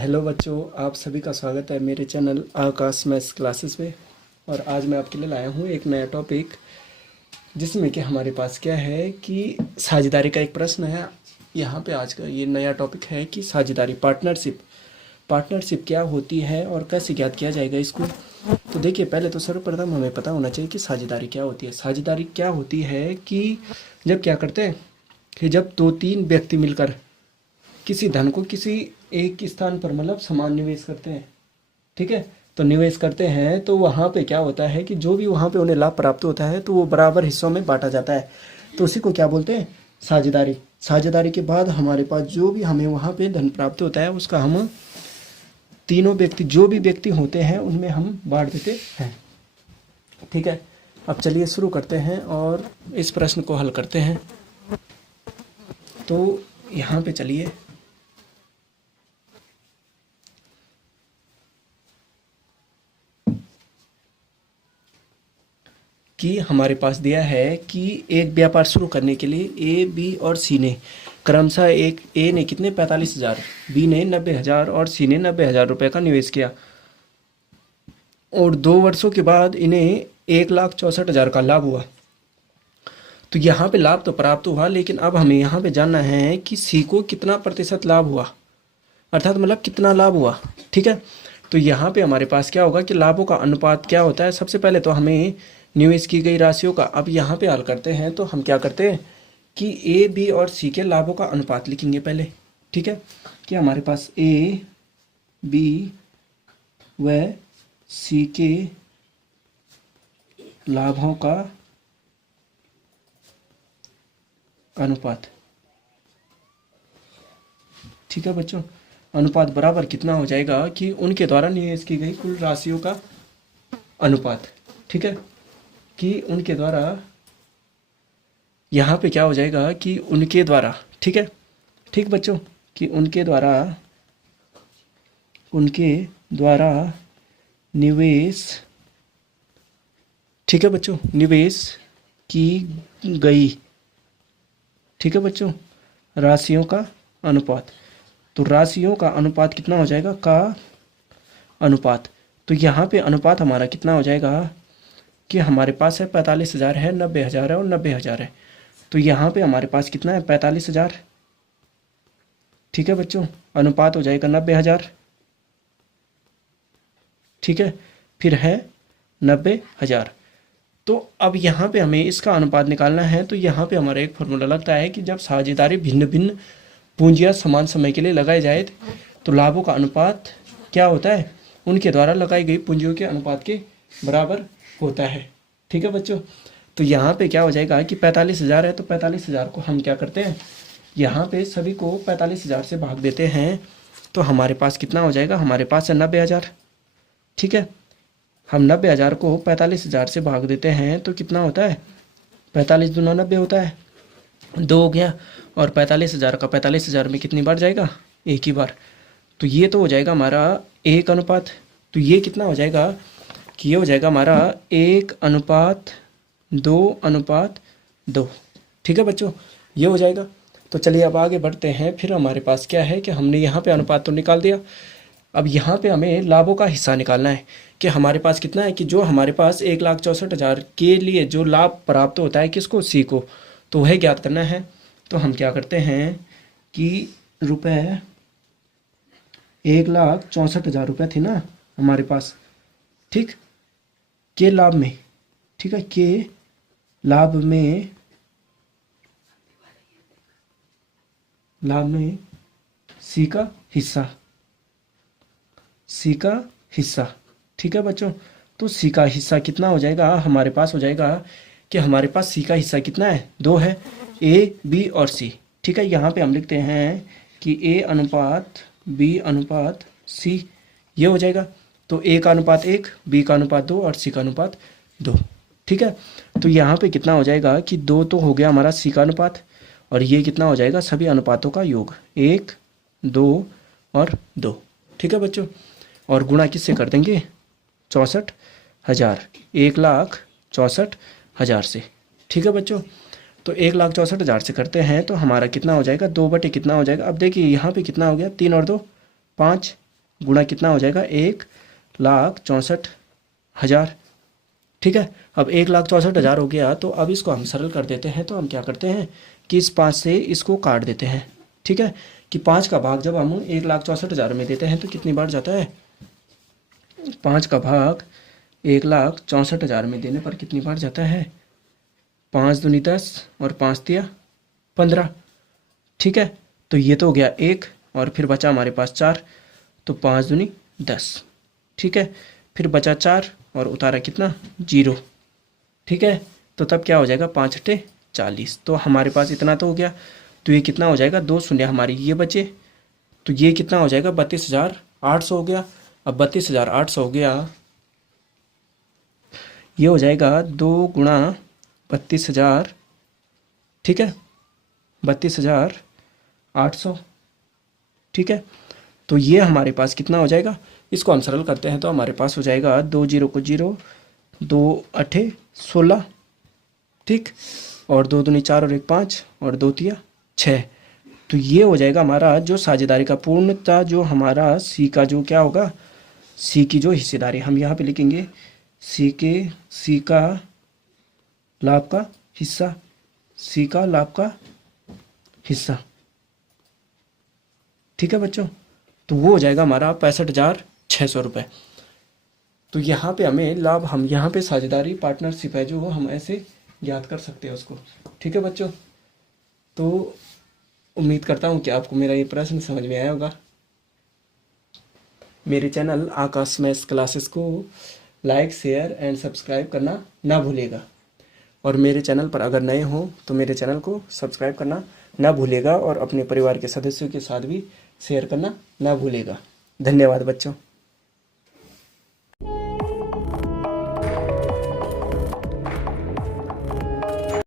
Hello बच्चों, आप सभी का स्वागत है मेरे चैनल आकाश मैथ्स क्लासेस में। और आज मैं आपके लिए लाया हूँ एक नया टॉपिक, जिसमें कि हमारे पास क्या है कि साझेदारी का एक प्रश्न है। यहाँ पे आज का ये नया टॉपिक है कि साझेदारी पार्टनरशिप क्या होती है और कैसे ज्ञात किया जाएगा इसको। तो देखिए, पहले तो सर्वप्रथम हमें पता होना चाहिए कि साझेदारी क्या होती है। साझेदारी क्या होती है कि जब क्या करते हैं कि जब दो तीन व्यक्ति मिलकर किसी धन को किसी एक स्थान पर मतलब समान निवेश करते हैं। ठीक है, तो निवेश करते हैं तो वहाँ पे क्या होता है कि जो भी वहाँ पे उन्हें लाभ प्राप्त होता है तो वो बराबर हिस्सों में बांटा जाता है। तो उसी को क्या बोलते हैं? साझेदारी। साझेदारी के बाद हमारे पास जो भी हमें वहाँ पे धन प्राप्त होता है उसका हम तीनों व्यक्ति, जो भी व्यक्ति होते हैं, उनमें हम बांट देते हैं। ठीक है, अब चलिए शुरू करते हैं और इस प्रश्न को हल करते हैं। तो यहाँ पे चलिए, कि हमारे पास दिया है कि एक व्यापार शुरू करने के लिए ए, बी और सी ने क्रमशः एक ए ने कितने 45,000, बी ने 90,000 और सी ने 90,000 रुपये का निवेश किया। और 2 वर्षों के बाद इन्हें 1,64,000 का लाभ हुआ। तो यहाँ पे लाभ तो प्राप्त हुआ, लेकिन अब हमें यहाँ पे जानना है कि सी को कितना प्रतिशत लाभ हुआ, अर्थात मतलब कितना लाभ हुआ। ठीक है, तो यहाँ पे हमारे पास क्या होगा कि लाभों का अनुपात क्या होता है। सबसे पहले तो हमें निवेश की गई राशियों का, अब यहाँ पे हल करते हैं तो हम क्या करते हैं कि ए, बी और सी के लाभों का अनुपात लिखेंगे पहले। ठीक है, कि हमारे पास ए, बी व सी के लाभों का अनुपात। ठीक है बच्चों, अनुपात बराबर कितना हो जाएगा कि उनके द्वारा निवेश की गई कुल राशियों का अनुपात। ठीक है, कि उनके द्वारा, यहाँ पे क्या हो जाएगा कि उनके द्वारा। ठीक है, ठीक बच्चों, कि उनके द्वारा निवेश, ठीक है बच्चों, निवेश की गई, ठीक है बच्चों, राशियों का अनुपात। तो राशियों का अनुपात कितना हो जाएगा? का अनुपात। तो यहाँ पे अनुपात हमारा कितना हो जाएगा कि हमारे पास है 45,000 है, 90,000 है और 90,000 है। तो यहाँ पे हमारे पास कितना है? 45,000। ठीक है बच्चों, अनुपात हो जाएगा 90,000। ठीक है, फिर है 90,000। तो अब यहाँ पे हमें इसका अनुपात निकालना है। तो यहाँ पे हमारा एक फॉर्मूला लगता है कि जब साझेदारी भिन्न भिन्न पूंजियाँ समान समय के लिए लगाई जाए तो लाभों का अनुपात क्या होता है? उनके द्वारा लगाई गई पूंजियों के अनुपात के बराबर होता है। ठीक है बच्चों, तो यहाँ पे क्या हो जाएगा कि 45,000 है, तो 45,000 को हम क्या करते हैं, यहाँ पे सभी को 45,000 से भाग देते हैं। तो हमारे पास कितना हो जाएगा? हमारे पास है 90,000। ठीक है, हम 90,000 को 45,000 से भाग देते हैं तो कितना होता है? 45 दूना 90 होता है, 2 हो गया। और 45,000 का 45,000 में कितनी बार जाएगा? एक ही बार। तो ये तो हो जाएगा हमारा 1 अनुपात। तो ये कितना हो जाएगा कि ये हो जाएगा हमारा 1:2:2। ठीक है बच्चों, ये हो जाएगा। तो चलिए अब आगे बढ़ते हैं। फिर हमारे पास क्या है कि हमने यहाँ पे अनुपात तो निकाल दिया। अब यहाँ पे हमें लाभों का हिस्सा निकालना है कि हमारे पास कितना है, कि जो हमारे पास 1,64,000 के लिए जो लाभ प्राप्त होता है किसको? सी को। तो वह ज्ञात करना है। तो हम क्या करते हैं कि रुपये 1,64,000 रुपये थे ना हमारे पास, ठीक, के लाभ में। ठीक है, के लाभ में सी का हिस्सा। ठीक है बच्चों, तो सी का हिस्सा कितना हो जाएगा? हमारे पास हो जाएगा कि हमारे पास सी का हिस्सा कितना है? 2 है, ए, बी और सी। ठीक है, यहाँ पे हम लिखते हैं कि ए अनुपात बी अनुपात सी, ये हो जाएगा। तो ए का अनुपात 1, बी का अनुपात 2 और सी का अनुपात 2। ठीक है, तो यहाँ पे कितना हो जाएगा कि 2 तो हो गया हमारा सी का अनुपात, और ये कितना हो जाएगा? सभी अनुपातों का योग, 1, 2 और 2। ठीक है बच्चों, और गुणा किससे कर देंगे? 64,000, 1,64,000 से। ठीक है बच्चों, तो 1,64,000 से करते हैं तो हमारा कितना हो जाएगा? 2 बटे कितना हो जाएगा? अब देखिए यहाँ पे कितना हो गया? 3 और 2 5, गुणा कितना हो जाएगा 1,64,000। ठीक है, अब 1,64,000 हो गया, तो अब इसको हम सरल कर देते हैं। तो हम क्या करते हैं कि इस 5 से इसको काट देते हैं। ठीक है, कि 5 का भाग जब हम 1,64,000 में देते हैं तो कितनी बार जाता है, 5 का भाग 1,64,000 में देने पर कितनी बार जाता है, 5 दूनी 10 और 5 तिया 15। ठीक है, तो ये तो हो गया 1 और फिर बचा हमारे पास 4, तो 5 दूनी 10। ठीक है, फिर बचा 4 और उतारा कितना 0। ठीक है, तो तब क्या हो जाएगा 5 अट्ठे 40। तो हमारे पास इतना तो हो गया। तो ये कितना हो जाएगा, 2 शून्य हमारी ये बचे, तो ये कितना हो जाएगा 32,800 हो गया। अब 32,800 हो गया, ये हो जाएगा 2 गुणा 32,000। ठीक है, 32,800। ठीक है, तो ये हमारे पास कितना हो जाएगा, इसको हम सरल करते हैं तो हमारे पास हो जाएगा 2 जीरो को 0, 2 अट्ठे 16। ठीक, और 2 दूनी 4 और 1 5 और 2 तिया 6। तो ये हो जाएगा हमारा जो साझेदारी का पूर्णता, जो हमारा सी का जो क्या होगा, सी की जो हिस्सेदारी हम यहाँ पे लिखेंगे, सी का लाभ का हिस्सा, सी का लाभ का हिस्सा। ठीक है बच्चों, तो वो हो जाएगा हमारा 65,600 रुपये। तो यहाँ पे हमें लाभ, हम यहाँ पे साझेदारी पार्टनरशिप है जो हम ऐसे ज्ञात कर सकते हैं उसको। ठीक है बच्चों, तो उम्मीद करता हूँ कि आपको मेरा ये प्रश्न समझ में आया होगा। मेरे चैनल आकाश मैथ्स क्लासेस को लाइक शेयर एंड सब्सक्राइब करना ना भूलिएगा। और मेरे चैनल पर अगर नए हो तो मेरे चैनल को सब्सक्राइब करना ना भूलिएगा और अपने परिवार के सदस्यों के साथ भी शेयर करना ना भूलिएगा। धन्यवाद बच्चों।